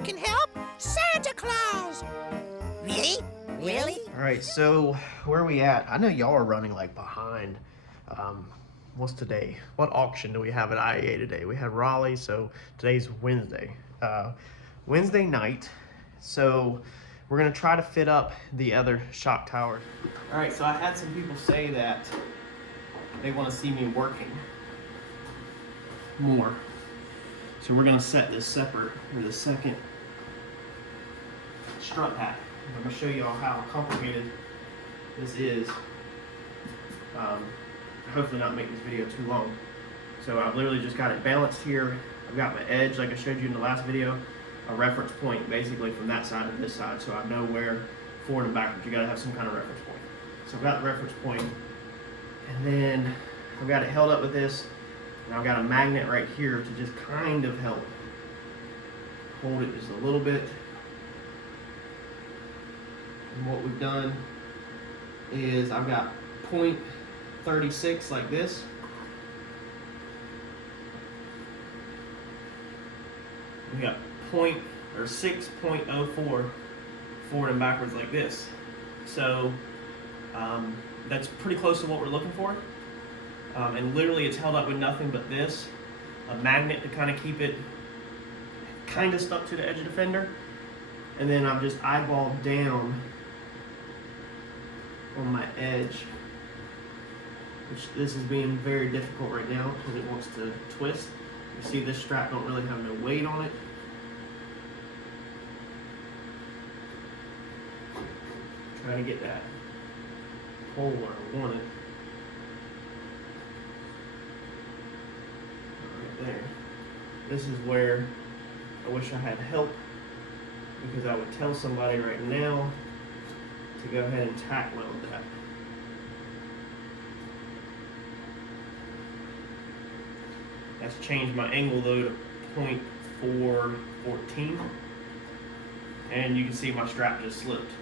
who can help? Santa Claus! Really? Really? All right, so where are we at? I know y'all are running like behind. What's today? What auction do we have at IAA today? We have Raleigh, so today's Wednesday. Wednesday night, so we're gonna try to fit up the other shock tower. All right, so I had some people say that they wanna see me working more. So we're gonna set this separate for the second strut pack. I'm gonna show you all how complicated this is. Hopefully not make this video too long. So I've literally just got it balanced here. I've got my edge, like I showed you in the last video, a reference point basically from that side to this side, so I know where forward and backwards. You gotta have some kind of reference point. So I've got the reference point, and then I've got it held up with this, and I've got a magnet right here to just kind of help hold it just a little bit. And what we've done is I've got .36 like this. We got 6.04 forward and backwards like this. So that's pretty close to what we're looking for. And literally it's held up with nothing but this, a magnet to kind of keep it kind of stuck to the edge of the fender. And then I've just eyeballed down on my edge, which this is being very difficult right now because it wants to twist. You see this strap don't really have no weight on it. Try to get that hole where I want it. Right there. This is where I wish I had help, because I would tell somebody right now to go ahead and tack weld that. That's changed my angle though to .414, and you can see my strap just slipped.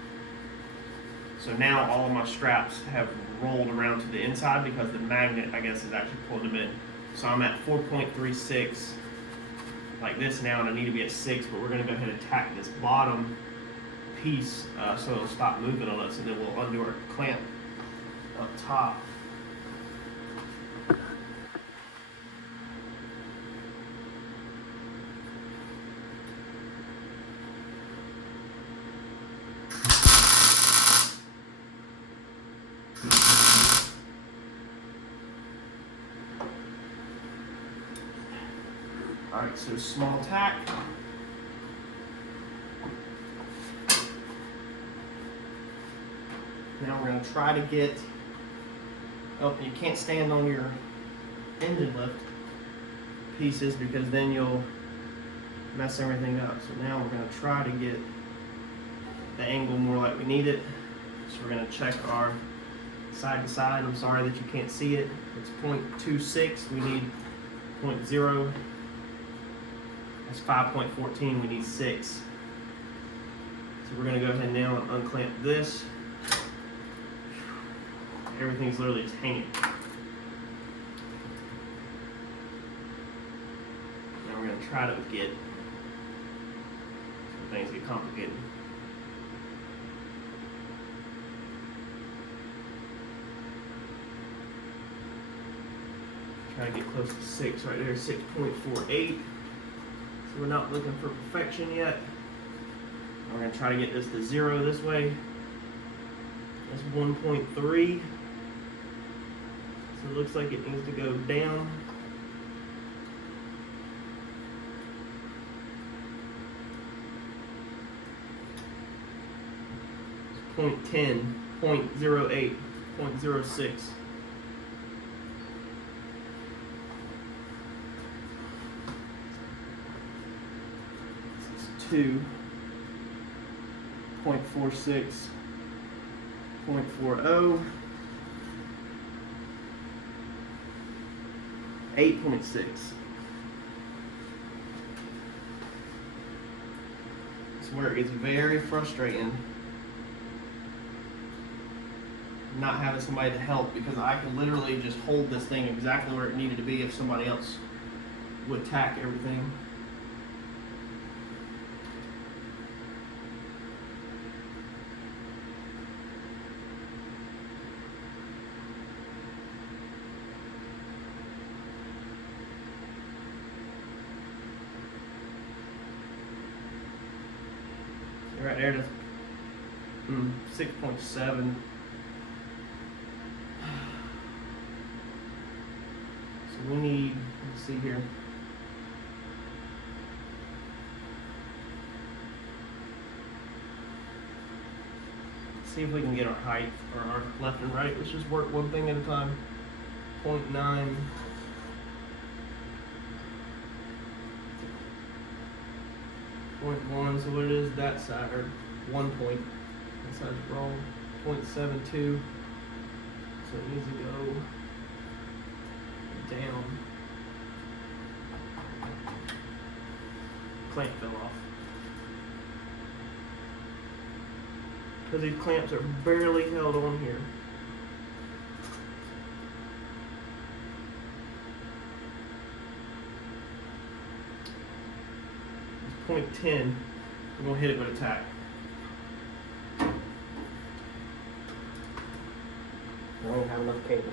So now all of my straps have rolled around to the inside because the magnet, I guess, is actually pulling them in. So I'm at 4.36 like this now, and I need to be at 6, but we're gonna go ahead and tack this bottom piece so it'll stop moving on us, and then we'll undo our clamp up top. All right, so small tack. Now we're going to try to get, oh, you can't stand on your engine lift pieces because then you'll mess everything up. So now we're going to try to get the angle more like we need it. So we're going to check our side to side. I'm sorry that you can't see it. It's 0.26. We need 0.0. That's 5.14. We need 6. So we're going to go ahead now and unclamp this. Everything's literally just hanging. Now we're going to try to get, some things get complicated. Try to get close to 6 right there, 6.48. So we're not looking for perfection yet. We're going to try to get this to 0 this way. That's 1.3. So it looks like it needs to go down. It's 0.10, 0.08, 0.06. This is 2, 0.46, 0.40. 8.6. It's where it gets very frustrating not having somebody to help, because I could literally just hold this thing exactly where it needed to be if somebody else would tack everything. right there to 6.7. So we need, let's see here. See if we can get our height or our left and right. Let's just work one thing at a time. 0.9. 0.1, so what it is that side, or 1 point, that side's wrong, 0.72, so it needs to go down. Clamp fell off. Because these clamps are barely held on here. It's 0.10. We're going to hit it with a tack. I don't have enough cable.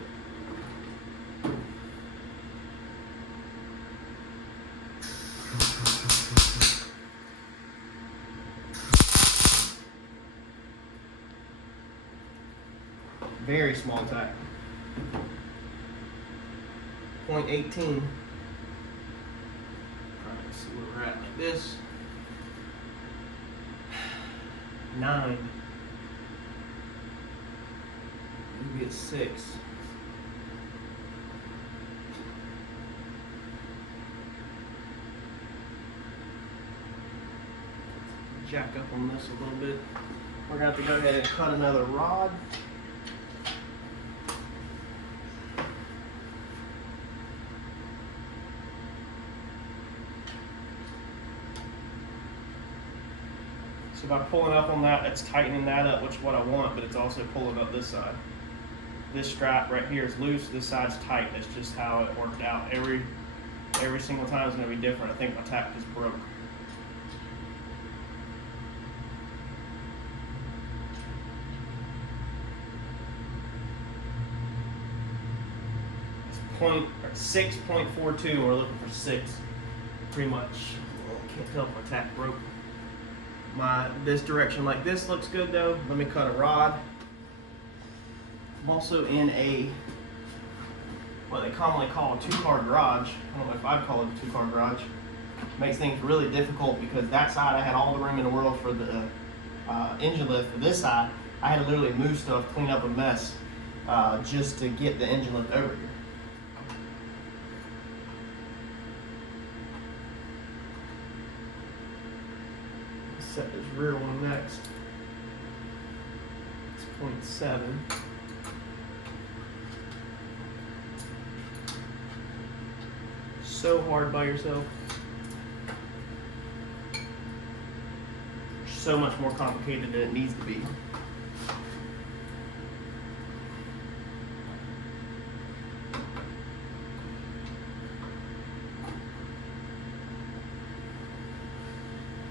Very small tack. 0.18. Alright, so we're at like this. 9. Maybe it's 6. Jack up on this a little bit. We're going to have to go ahead and cut another rod. So by pulling up on that, it's tightening that up, which is what I want, but it's also pulling up this side. This strap right here is loose, this side's tight. That's just how it worked out. Every single time is going to be different. I think my tack just broke. It's 6.42. We're looking for 6, pretty much. Can't tell if my tack broke. This direction like this looks good though. Let me cut a rod. I'm also in a what they commonly call a 2-car garage. I don't know if I'd call it a 2-car garage. Makes things really difficult because that side I had all the room in the world for the engine lift. For this side, I had to literally move stuff, clean up a mess, just to get the engine lift over here. Set this rear one next. It's 0.7. So hard by yourself. So much more complicated than it needs to be.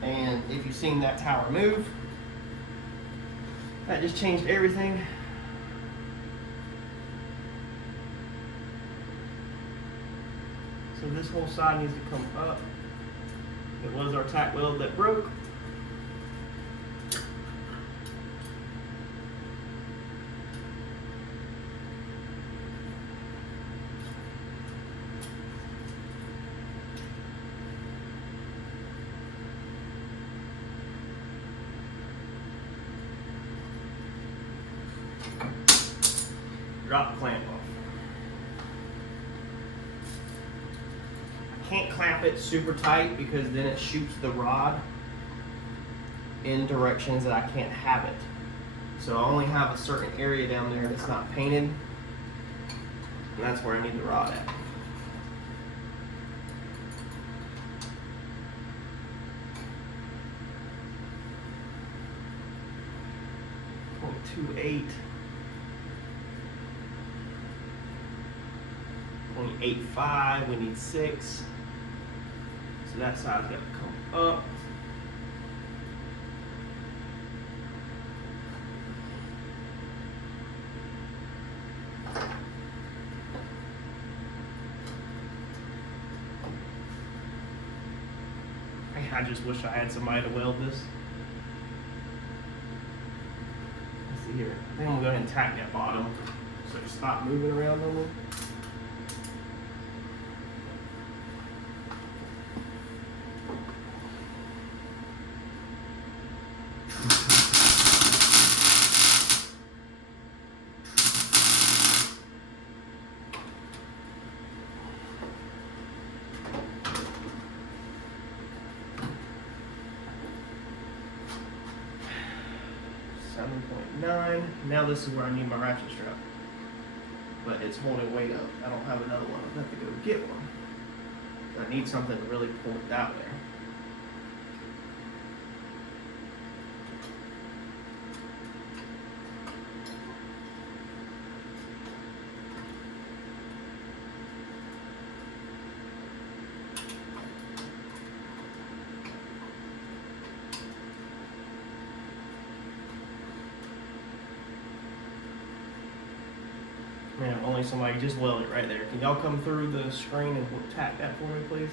And if you've seen that tower move, that just changed everything. So this whole side needs to come up. It was our tack weld that broke. Drop the clamp off. I can't clamp it super tight because then it shoots the rod in directions that I can't have it. So I only have a certain area down there that's not painted, and that's where I need the rod at. .28. 0.85, we need 6. So that side's got to come up. I just wish I had somebody to weld this. see here. I think I'm gonna go ahead and tack that bottom so it stop moving around on me. Now this is where I need my ratchet strap, but it's holding weight up. I don't have another one. I have to go get one. I need something to really pull it out there. Man, only somebody just weld it right there. Can y'all come through the screen and tack that for me, please?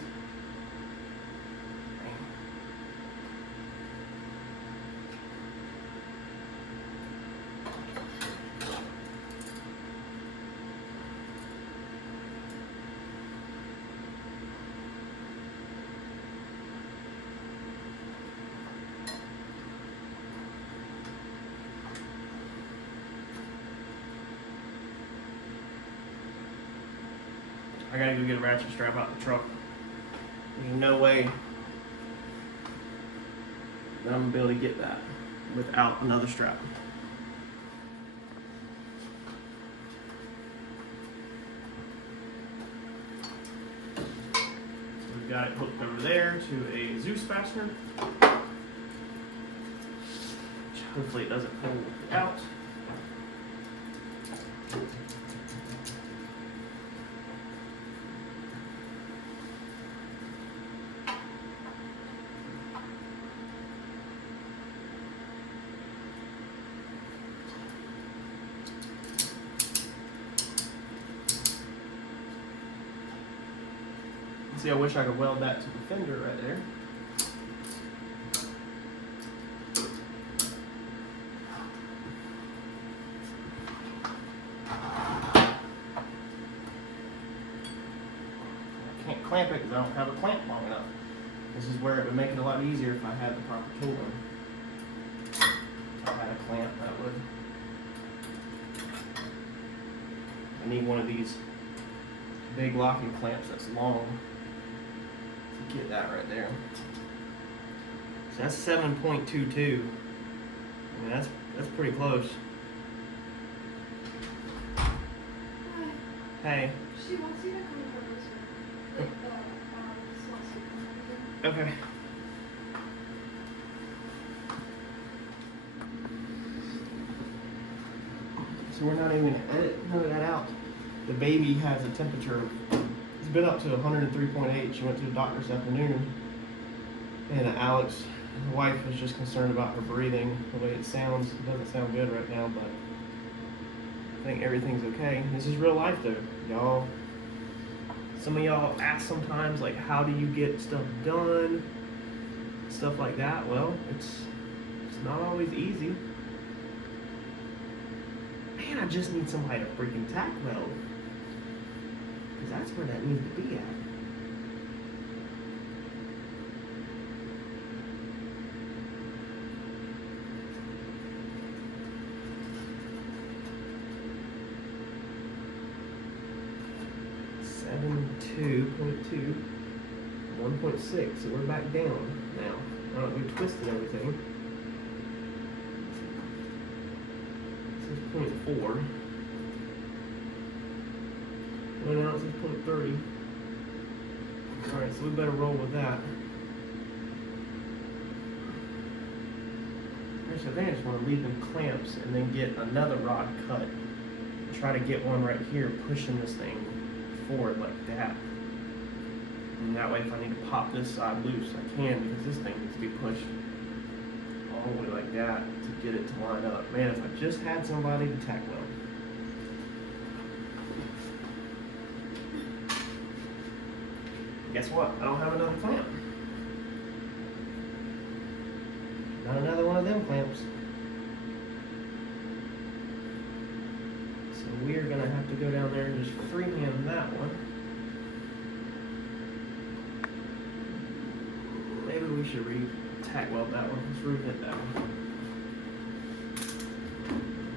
I gotta go get a ratchet strap out the truck. There's no way that I'm gonna be able to get that without another strap. We've got it hooked over there to a Zeus fastener. Hopefully it doesn't pull out. See, I wish I could weld that to the fender right there. I can't clamp it because I don't have a clamp long enough. This is where it would make it a lot easier if I had the proper tooling. If I had a clamp, that would. I need one of these big locking clamps that's long to get that right there. So that's 7.22. I mean, that's pretty close. Hey. She wants you to come over to like this wants you to come over. Okay. So we're not even gonna edit none of that out. The baby has a temperature, it's been up to 103.8. She went to the doctor this afternoon, and Alex, the wife, was just concerned about her breathing, the way it sounds. It doesn't sound good right now, but I think everything's okay. This is real life though, y'all. Some of y'all ask sometimes, like, how do you get stuff done? Stuff like that. Well, it's not always easy. Man, I just need somebody to freaking tack weld. Because that's where that needs to be at. .2, 1.6, so we're back down now. We've twisted everything. This is 0.4. Well, now it says 0.3. Alright, so we better roll with that. Actually, I think I just want to leave them clamps and then get another rod cut. Try to get one right here pushing this thing forward like that. And that way, if I need to pop this side loose, I can, because this thing needs to be pushed all the way like that to get it to line up. Man, if I just had somebody to tack weld. Guess what? I don't have another clamp. Not another one of them clamps. go down there and just freehand that one. Maybe we should tack weld that one. Let's re-hit that one.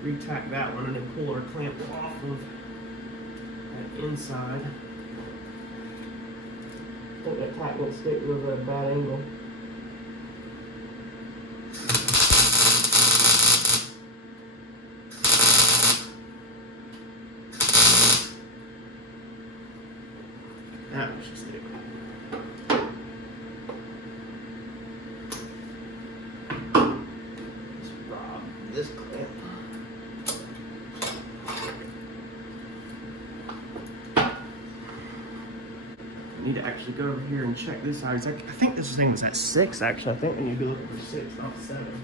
Re-tack that one and then pull our clamp off of that inside. I think that tack won't stick with a bad angle. That one should stick. Let's rob this clamp. I need to actually go over here and check this out. I think this thing was at 6 actually. I think we need to be looking for 6, not 7.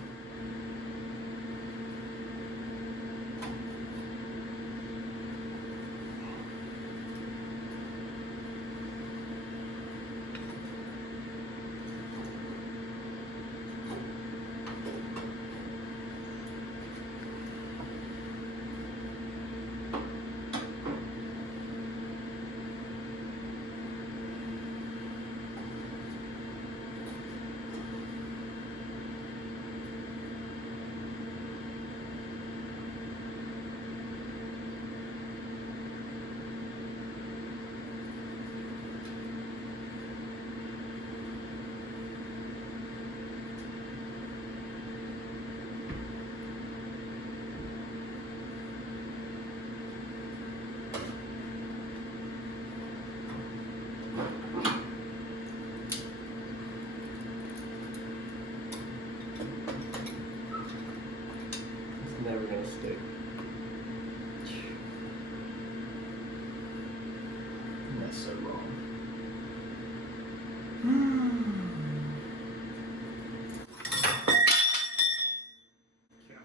Never gonna stick. That's so wrong. Yeah.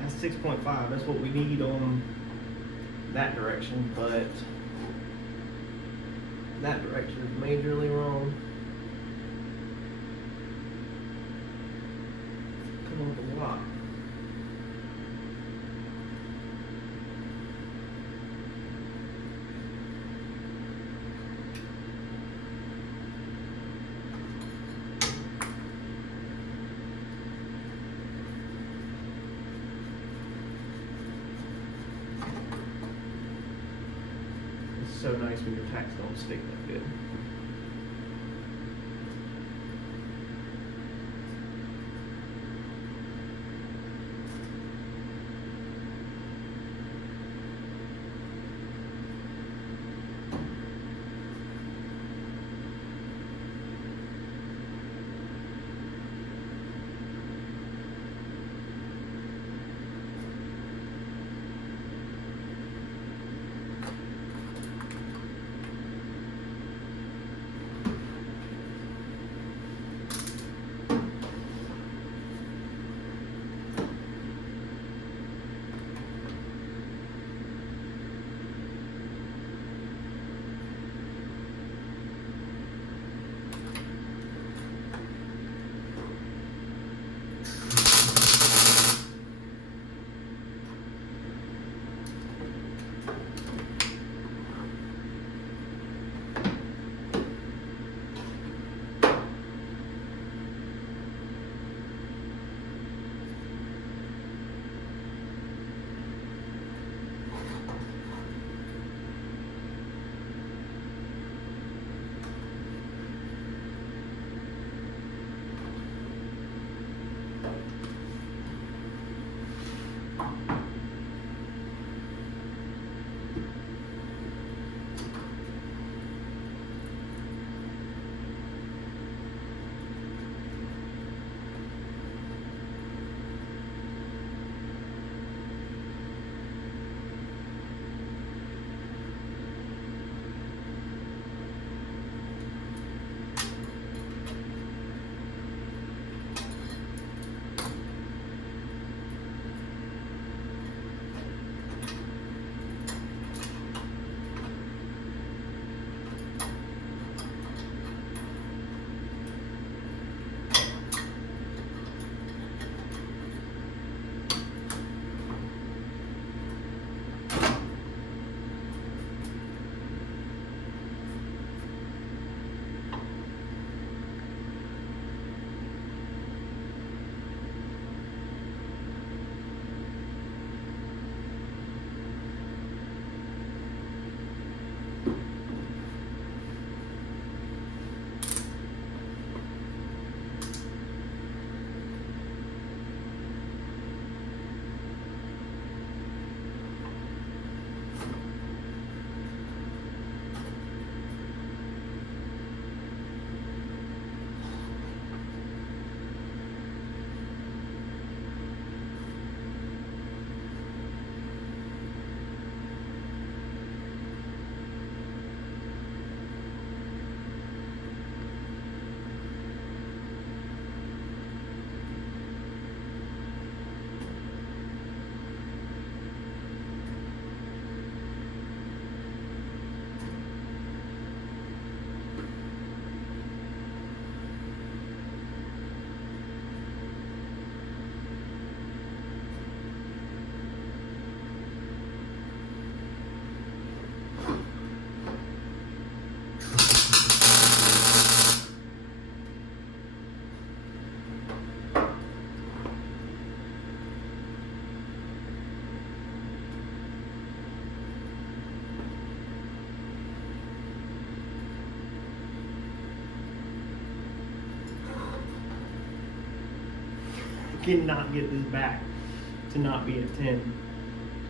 That's 6.5. That's what we need on that direction, but that direction is majorly wrong. Come up with a lot. So nice when your tacks don't stick that good. cannot get this back to not be a 10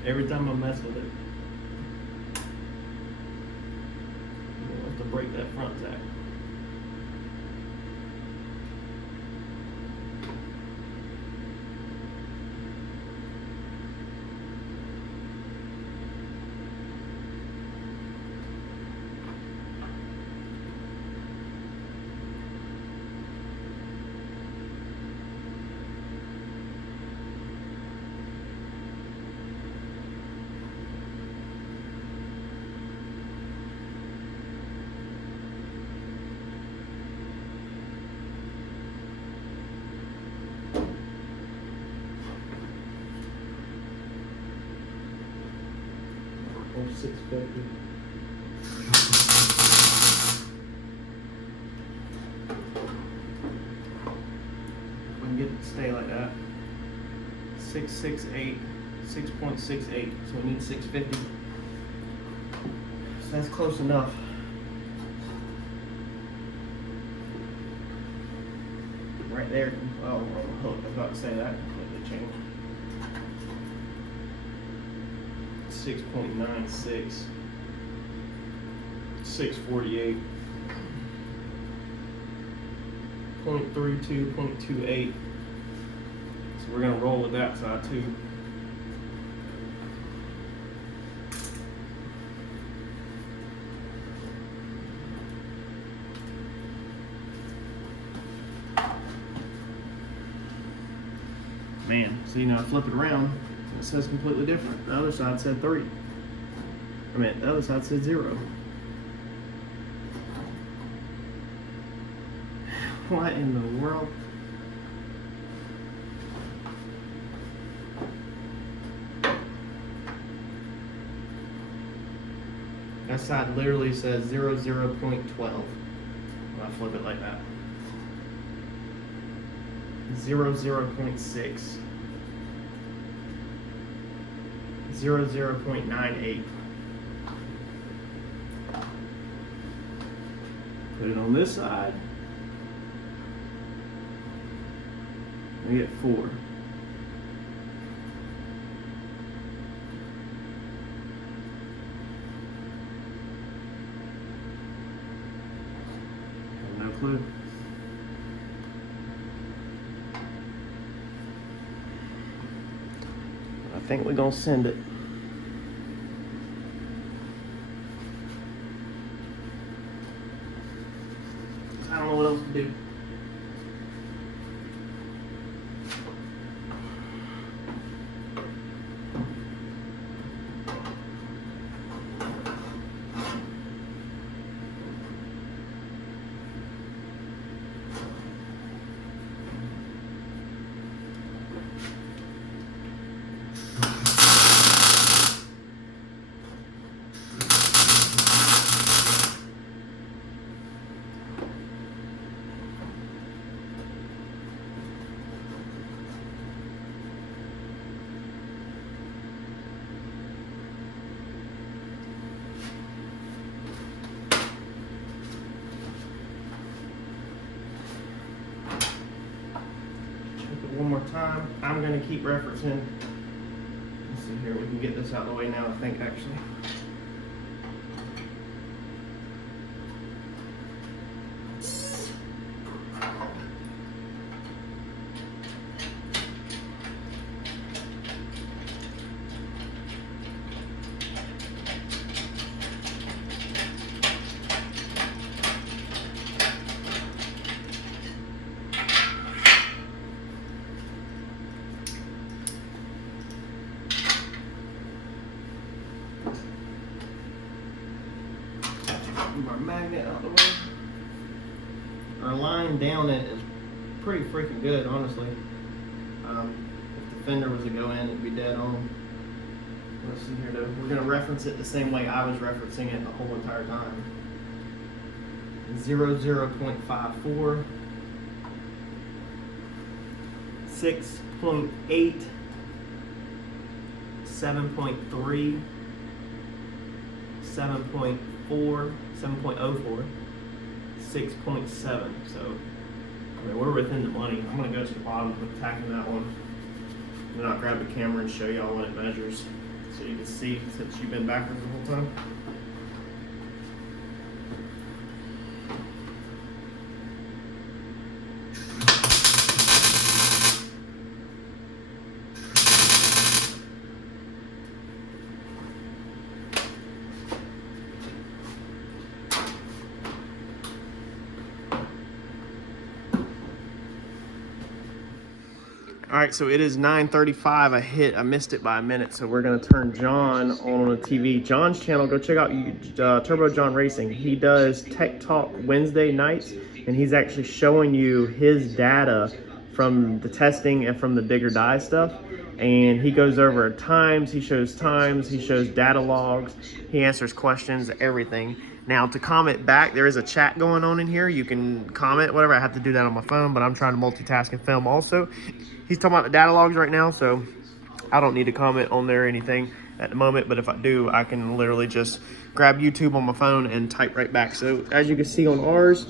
every time I mess with it. I'll have to break that front tack. Or 650. We can get it to stay like that. 668, 6.68. So we need 650. So that's close enough. Right there. Oh, we're on the hook. I was about to say that completely changed. 6.96, 648, 0.32, 0.28. So we're gonna roll with that side too. Man, so I flip it around. It says completely different. The other side said 3. I mean, the other side said 0. What in the world? That side literally says 0.12 when I flip it like that. 0.6. 0.98. Put it on this side. We get 4. No clue. I think we're gonna send it. I don't know what else to do. One more time. I'm going to keep referencing. Let's see here. We can get this out of the way now, I think, actually. Move our magnet out of the way. Our line down it is pretty freaking good, honestly. If the fender was to go in, it'd be dead on. Let's see here though. We're gonna reference it the same way I was referencing it the whole entire time. 0.54, 6.8, 7.3, 7.4, 7.04, 6.7. So I mean, we're within the money. I'm gonna go to the bottom with tacking that one. Then I'll grab the camera and show y'all when it measures, so you can see since you've been backwards the whole time. All right, so it is 9:35. I missed it by a minute, so we're gonna turn John on the TV. John's channel, go check out Turbo John Racing. He does Tech Talk Wednesday nights, and he's actually showing you his data from the testing and from the digger die stuff. And he goes over times, he shows data logs, he answers questions, everything. Now to comment back, there is a chat going on in here. You can comment, whatever. I have to do that on my phone, but I'm trying to multitask and film also. He's talking about the data logs right now, so I don't need to comment on there or anything at the moment, but if I do, I can literally just grab YouTube on my phone and type right back. So as you can see on ours,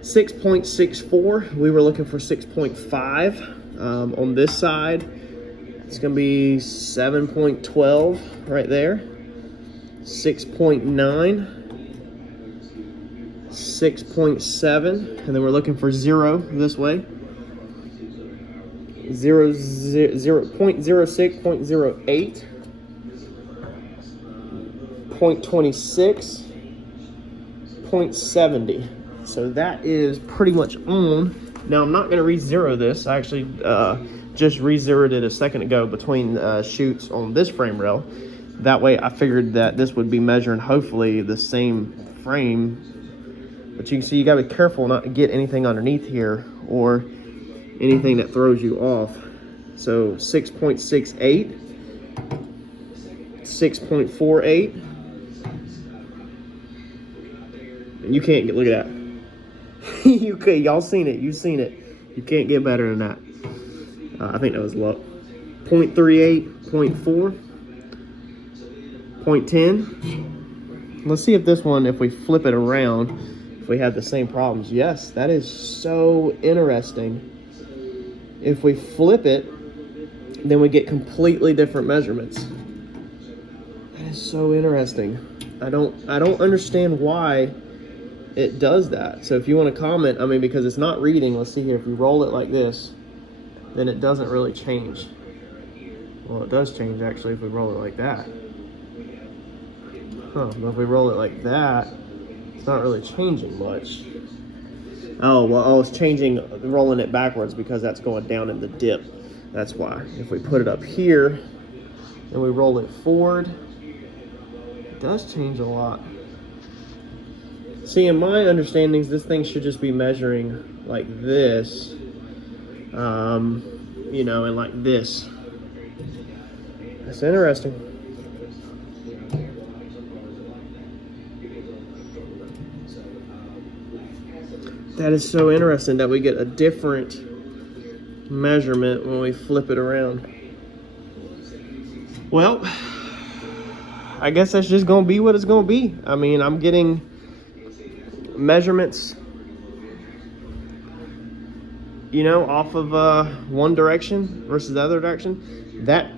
6.64. We were looking for 6.5. On this side, it's gonna be 7.12 right there, 6.9, 6.7, and then we're looking for 0 this way. 0.06, 0.08, 0.26, 0.70. So that is pretty much on. Now I'm not going to re-zero this. I actually just re-zeroed it a second ago between shoots on this frame rail. That way I figured that this would be measuring hopefully the same frame. But you can see you got to be careful not to get anything underneath here or anything that throws you off. So 6.68, 6.48, and you can't get, look at that. You could, y'all seen it, you've seen it. You can't get better than that. I think that was low. 0.38, 0.4, 0.10. Let's see if this one, if we flip it around, if we have the same problems. Yes, that is so interesting. If we flip it, then we get completely different measurements. That is so interesting. I don't understand why it does that. So if you want to comment, I mean, because it's not reading, let's see here, if we roll it like this, then it doesn't really change. Well, it does change actually if we roll it like that. But if we roll it like that, it's not really changing much. Oh, well, it's changing, rolling it backwards because that's going down in the dip. That's why. If we put it up here and we roll it forward, it does change a lot. See, in my understandings, this thing should just be measuring like this, you know, and like this. That's interesting. That is so interesting that we get a different measurement when we flip it around. Well, I guess that's just gonna be what it's gonna be. I mean, I'm getting measurements, you know, off of one direction versus the other direction. That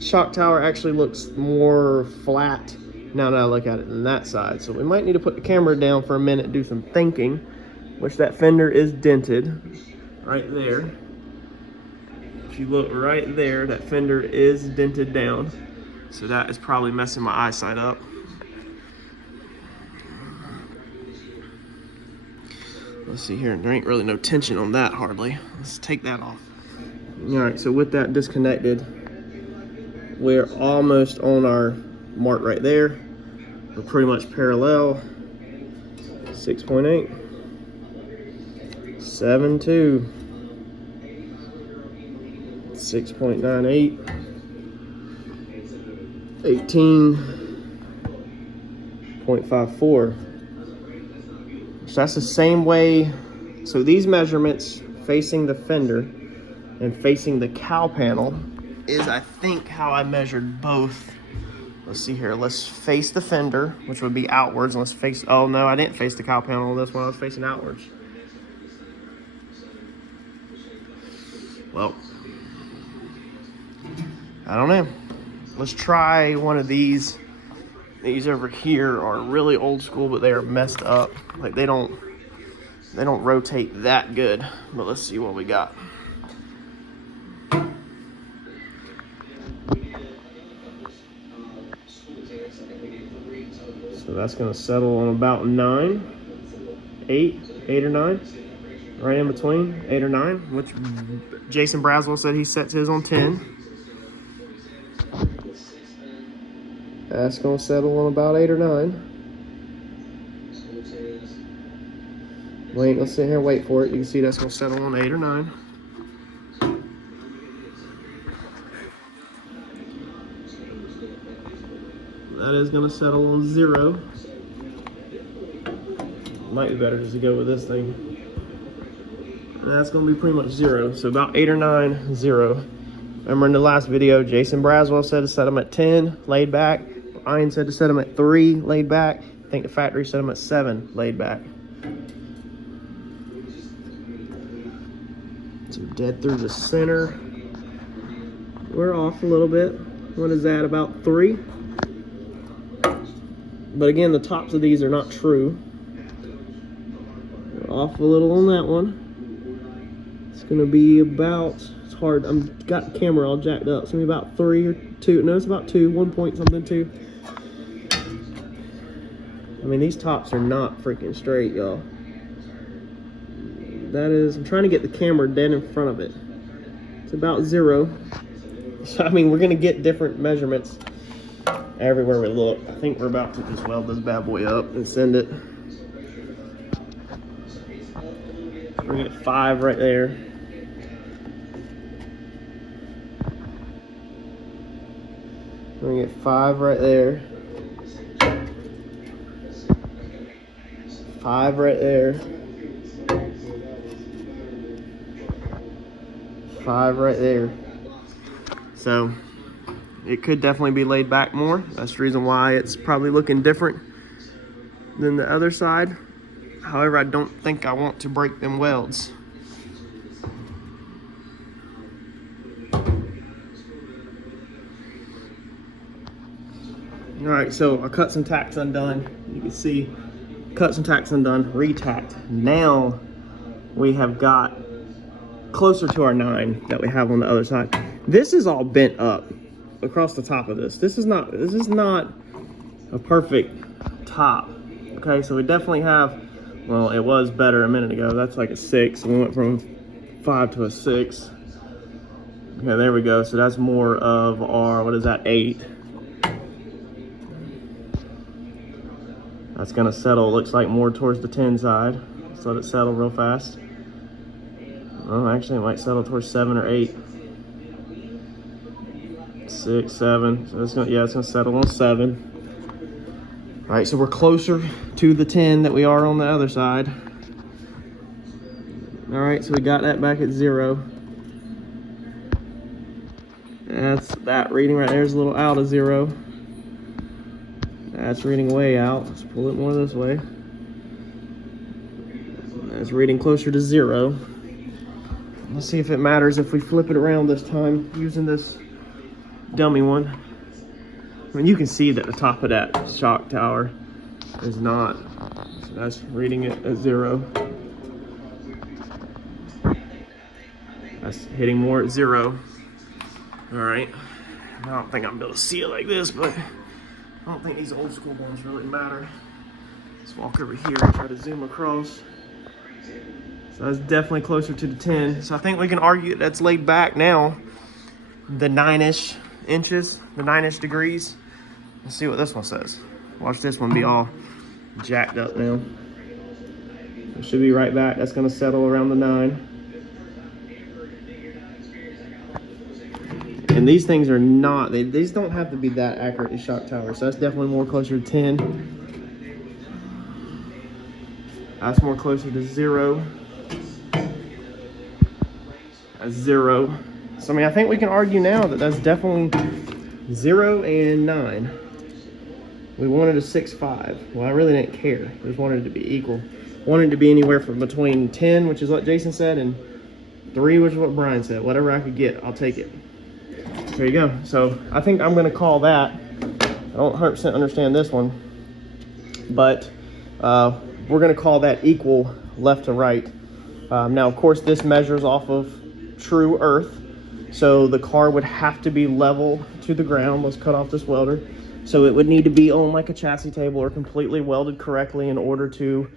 shock tower actually looks more flat now that I look at it than that side. So we might need to put the camera down for a minute and do some thinking, which that fender is dented right there. If you look right there, that fender is dented down. So that is probably messing my eyesight up. Let's see here, there ain't really no tension on that hardly. Let's take that off. All right, so with that disconnected, we're almost on our mark right there. We're pretty much parallel. 6.8, 7.2, 6.98, 18.54. So that's the same way. So these measurements facing the fender and facing the cow panel is, I think, how I measured both. Let's see here. Let's face the fender, which would be outwards. Let's face, oh no, I didn't face the cow panel on this one. I was facing outwards. Well, I don't know. Let's try one of these. These over here are really old school, but they are messed up. Like they don't rotate that good. But let's see what we got. So that's gonna settle on about 9, 8 or 9, right in between 8 or 9. Which Jason Braswell said he sets his on 10. That's gonna settle on about 8 or 9. We ain't gonna sit here and wait for it. You can see that's gonna settle on 8 or 9. That is gonna settle on 0. Might be better just to go with this thing. And that's gonna be pretty much 0. So about 8 or 9, 0. Remember in the last video, Jason Braswell said to set them at 10, laid back. Ian said to set them at 3, laid back. I think the factory set them at 7, laid back. So dead through the center. We're off a little bit. What is that, about 3? But again, the tops of these are not true. We're off a little on that one. It's gonna be about, it's hard, I've got the camera all jacked up. It's gonna be about 3 or 2, no, it's about 2, 1 point something, 2. I mean, these tops are not freaking straight, y'all. That is, I'm trying to get the camera dead in front of it. It's about 0. So, I mean, we're gonna get different measurements everywhere we look. I think we're about to just weld this bad boy up and send it. We're gonna get 5 right there. We're gonna get 5 right there. 5 right there. 5 right there. So it could definitely be laid back more. That's the reason why it's probably looking different than the other side. However, I don't think I want to break them welds. All right, so I cut some tacks undone. You can see, cut some tacks undone, retacked. Now we have got closer to our 9 that we have on the other side. This is all bent up across the top of this. This is not a perfect top. Okay, so we definitely have, well, it was better a minute ago. That's like a 6. We went from 5 to a 6. Okay, there we go. So that's more of our, what is that, 8. That's gonna settle, looks like more towards the 10 side. Let's let it settle real fast. Oh, actually it might settle towards 7 or 8. 6, 7. So it's gonna settle on 7. All right, so we're closer to the 10 that we are on the other side. All right, so we got that back at 0. That's that reading right there is a little out of 0. That's reading way out. Let's pull it more this way. That's reading closer to 0. Let's see if it matters if we flip it around this time using this dummy one. I mean, you can see that the top of that shock tower is not. So that's reading it at 0. That's hitting more at 0. All right. I don't think I'm able to see it like this, but I don't think these old school ones really matter. Let's walk over here and try to zoom across. So that's definitely closer to the 10. So I think we can argue that's laid back now. The 9-ish inches, the 9-ish degrees. Let's see what this one says. Watch this one be all jacked up now. It should be right back. That's gonna settle around the 9. And these things are not, these don't have to be that accurate as shock towers. So that's definitely more closer to 10. That's more closer to 0. That's 0. So I mean, I think we can argue now that that's definitely 0 and 9. We wanted a 6.5. Well, I really didn't care. I just wanted it to be equal. Wanted it to be anywhere from between 10, which is what Jason said, and 3, which is what Brian said. Whatever I could get, I'll take it. There you go. So I think I'm gonna call that. I don't 100% understand this one, but we're gonna call that equal left to right. Now, of course, this measures off of true earth, so the car would have to be level to the ground. Let's cut off this welder. So it would need to be on like a chassis table or completely welded correctly in order to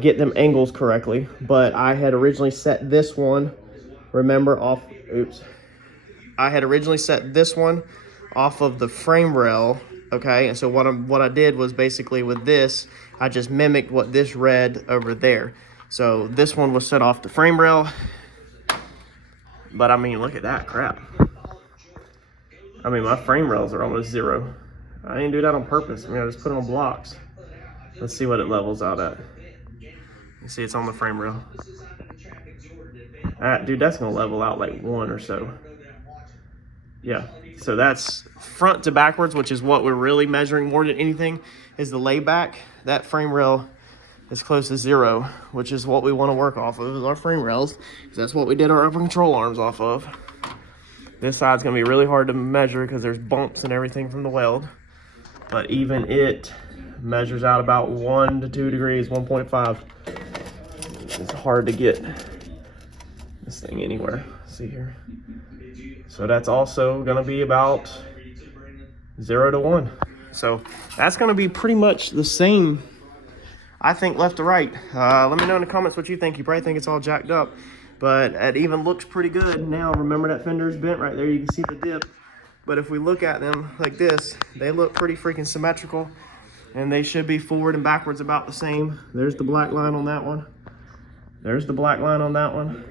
get them angles correctly. But I had originally set this one, remember, off, oops. I had originally set this one off of the frame rail, okay? And so what I did was basically with this, I just mimicked what this read over there. So this one was set off the frame rail, but I mean, look at that crap. I mean, my frame rails are almost 0. I didn't do that on purpose. I mean, I just put it on blocks. Let's see what it levels out at. You see it's on the frame rail. Dude, that's gonna level out like 1 or so. Yeah, so that's front to backwards, which is what we're really measuring more than anything, is the layback. That frame rail is close to 0, which is what we want to work off of, is our frame rails, because that's what we did our upper control arms off of. This side's gonna be really hard to measure because there's bumps and everything from the weld, but even it measures out about 1 to 2 degrees, 1.5. It's hard to get this thing anywhere. Let's see here. So that's also gonna be about 0 to 1. So that's gonna be pretty much the same, I think, left to right. Let me know in the comments what you think. You probably think it's all jacked up, but it even looks pretty good. Now, remember that fender's bent right there. You can see the dip. But if we look at them like this, they look pretty freaking symmetrical, and they should be forward and backwards about the same. There's the black line on that one. There's the black line on that one.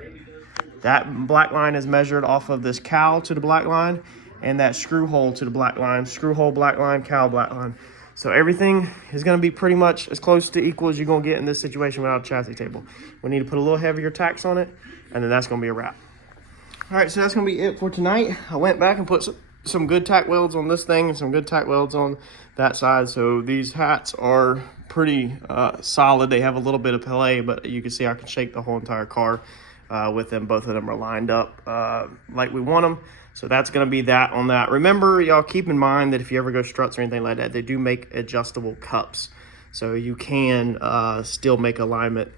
That black line is measured off of this cowl to the black line, and that screw hole to the black line. Screw hole, black line, cowl, black line. So everything is gonna be pretty much as close to equal as you're gonna get in this situation without a chassis table. We need to put a little heavier tacks on it, and then that's gonna be a wrap. All right, so that's gonna be it for tonight. I went back and put some good tack welds on this thing and some good tack welds on that side. So these hats are pretty solid. They have a little bit of play, but you can see I can shake the whole entire car with them. Both of them are lined up like we want them. So that's going to be that on that. Remember, y'all, keep in mind that if you ever go struts or anything like that, they do make adjustable cups. So you can still make alignment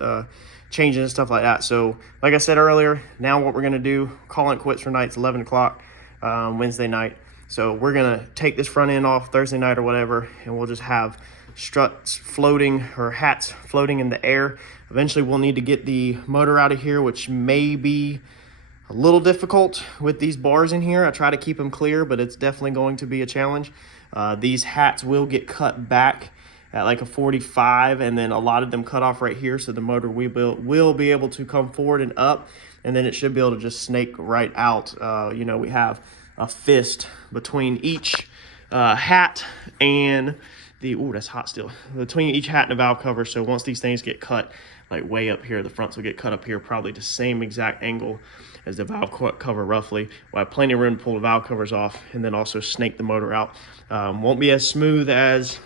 changes and stuff like that. So like I said earlier, now what we're going to do, call it quits for night. It's 11 o'clock Wednesday night. So we're going to take this front end off Thursday night or whatever, and we'll just have struts floating, or hats floating in the air. Eventually we'll need to get the motor out of here, which may be a little difficult with these bars in here. I try to keep them clear, but it's definitely going to be a challenge. These hats will get cut back at like a 45, and then a lot of them cut off right here, so the motor will be able to come forward and up, and then it should be able to just snake right out. You know, we have a fist between each hat and the, ooh, that's hot still, between each hat and the valve cover. So once these things get cut like way up here, the fronts will get cut up here, probably the same exact angle as the valve cover roughly. We'll have plenty of room to pull the valve covers off and then also snake the motor out. Won't be as smooth as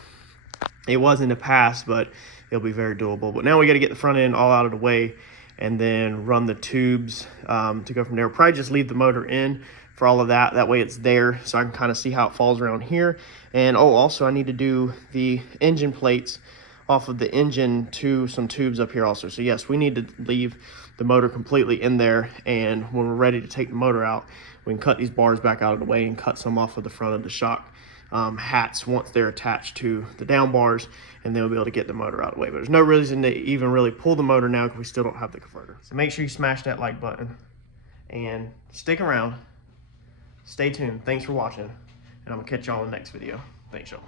it was in the past, but it'll be very doable. But now we got to get the front end all out of the way and then run the tubes to go from there. We'll probably just leave the motor in for all of that. That way it's there so I can kind of see how it falls around here. And oh, also I need to do the engine plates off of the engine to some tubes up here also. So yes, we need to leave the motor completely in there, and when we're ready to take the motor out, we can cut these bars back out of the way and cut some off of the front of the shock hats once they're attached to the down bars, and then we'll be able to get the motor out of the way. But there's no reason to even really pull the motor now because we still don't have the converter. So make sure you smash that like button and stick around. Stay tuned. Thanks for watching, and I'm gonna catch y'all in the next video. Thanks, y'all.